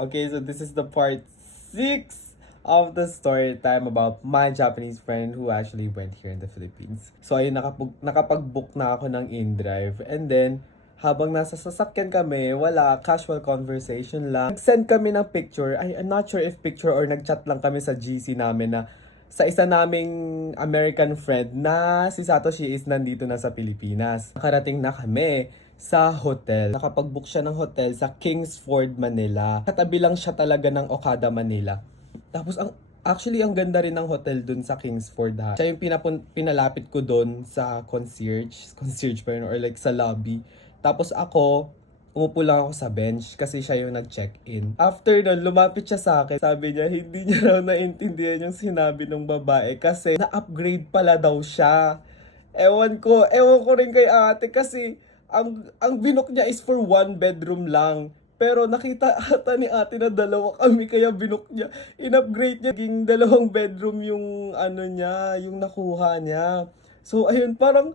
Okay, so this is the part 6 of the story time about my Japanese friend who actually went here in the Philippines. So ayun, nakapag-book na ako ng InDrive. And then, habang nasa sasakyan kami, wala, casual conversation lang. Nag-send kami ng picture. I'm not sure if picture or nag-chat lang kami sa GC namin na sa isa naming American friend na si Satoshi is nandito na sa Pilipinas. Nakarating na kami sa hotel. Nakapag-book siya ng hotel sa Kingsford, Manila. Katabi lang siya talaga ng Okada, Manila. Tapos actually ang ganda rin ng hotel dun sa Kingsford ha. Siya yung pinalapit ko dun sa concierge pa yun, or like sa lobby. Tapos ako, umupo lang ako sa bench kasi siya yung nag-check-in. After nun, lumapit siya sa akin. Sabi niya, hindi niya raw naintindihan yung sinabi ng babae kasi na-upgrade pala daw siya. Ewan ko rin kay ate kasi ang binook niya is for 1 bedroom lang. Pero nakita ata ni ate na dalawa kami kaya binook niya. In-upgrade niya, naging 2 bedroom yung ano niya, yung nakuha niya. So ayun, parang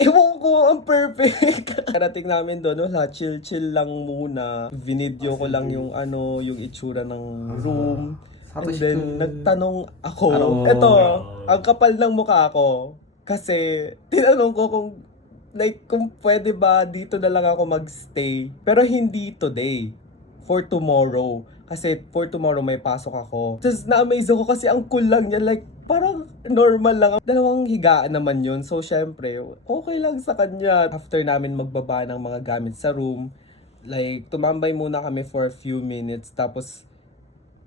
ewan ko, ang perfect. Karating namin doon, wala, chill lang muna. Vinidyo ko lang yung yung itsura ng room. And then, nagtanong ako. Eto, ang kapal ng mukha ko. Kasi, tinanong ko kung pwede ba dito na lang ako magstay. Pero hindi today. For tomorrow. Kasi for tomorrow may pasok ako. Tapos na-amaze ako kasi ang cool lang niya. Like, parang normal lang. 2 higaan naman yun. So, syempre, okay lang sa kanya. After namin magbaba ng mga gamit sa room, like, tumambay muna kami for a few minutes. Tapos,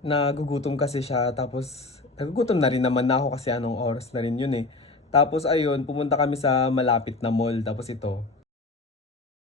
nagugutom kasi siya. Tapos, nagugutom na rin naman na ako kasi anong oras na rin yun eh. Tapos, ayun, pumunta kami sa malapit na mall. Tapos ito,